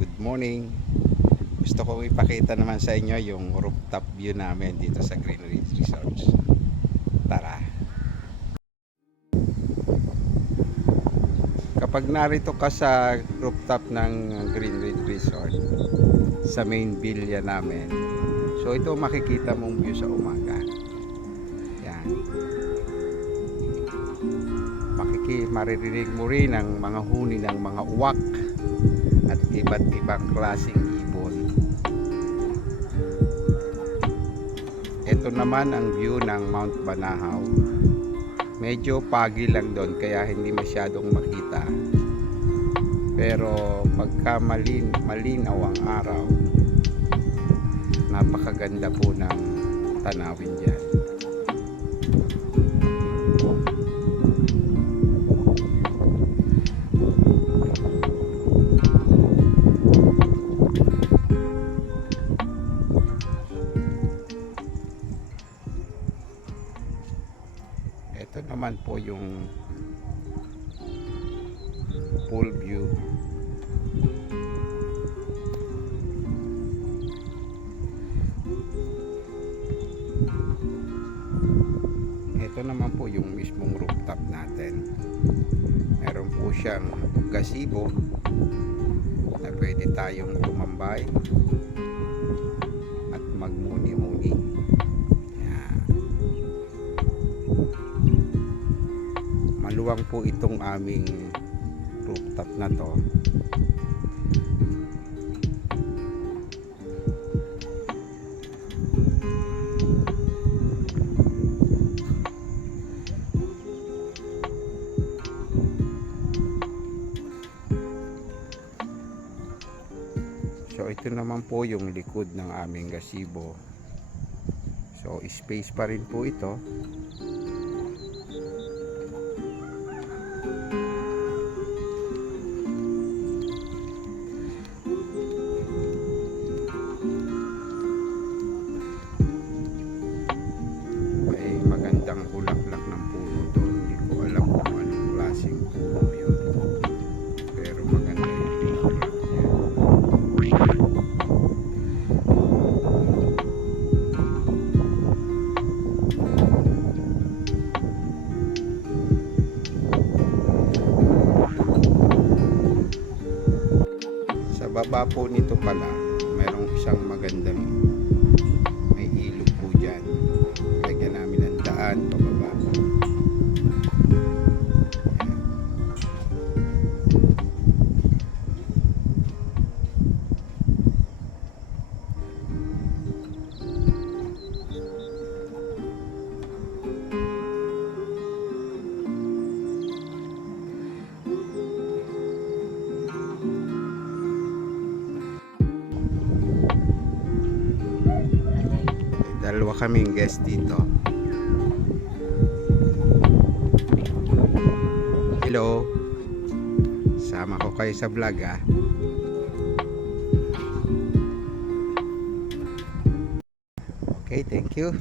good morning. Gusto ko ipakita naman sa inyo yung rooftop view namin dito sa Green Ridge Resorts. Tara. Kapag narito ka sa rooftop ng Green Ridge Resort, sa main villa namin, so ito makikita mong view sa umaga. Yan. Maririnig mo rin ang mga huni ng mga uwak at iba't ibang klaseng ibon. Ito naman ang view ng Mount Banahaw. Medyo pagi lang doon kaya hindi masyadong makita. Pero pagka malinaw ang araw, napakaganda po ng tanawin dyan. Ito naman po yung full view. Ito naman po yung mismong rooftop natin. Meron po siyang gazebo na pwede tayong tumambay at magmuni-muni. Maluwang po itong aming rooftop na to. So ito naman po yung likod ng aming gazebo. So space pa rin po ito. Magandang bulaklak ng puno to. Hindi ko alam kung anong klaseng puno yun, pero maganda yung bulaklak niya. Sa baba po nito pala mayroong isang magandang may ilog po dyan. Lagyan namin ng daan pababa. Dalawa kaming guest dito. Hello. Sama ko kayo sa vlog ah. Okay, thank you.